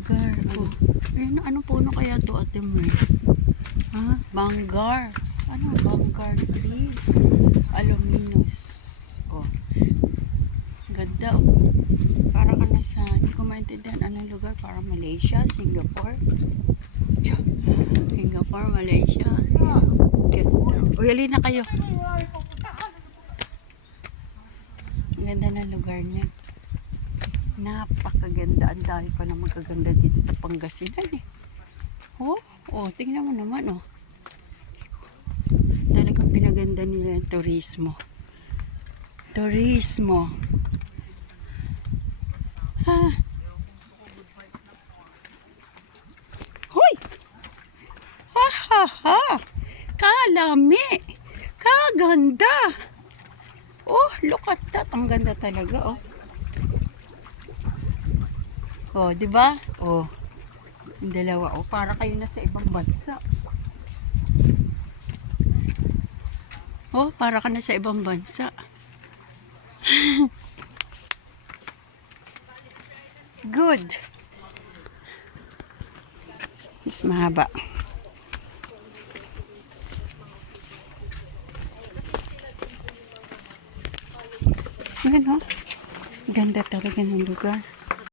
lugar. Oh. Ayun, anong puno kaya to, Ate Mer? Ha? Banggar. Ano? Banggar trees. Aluminous. Oh. Ganda, oh. Para ka nasa, hindi ko maintindihan anong lugar. Para Malaysia, Singapore. Singapore, Malaysia. Ganda. Uy, alin na kayo. Ang ganda ng lugar niya. Napakaganda. Ang dami pa na magaganda dito sa Pangasinan eh. Oh, oh, tingnan mo naman oh. Talagang pinaganda nila yung turismo. Turismo. Ha. Hoy! Ha ha ha! Kalami! Kaganda! Oh, look at that. Ang ganda talaga oh. Oh, 'di ba? Oh. Yung dalawa oh, para kayo nasa ibang bansa. Oh, para ka na sa ibang bansa. Good. Mas mahaba. Ayan oh. Ganda talaga ng lugar.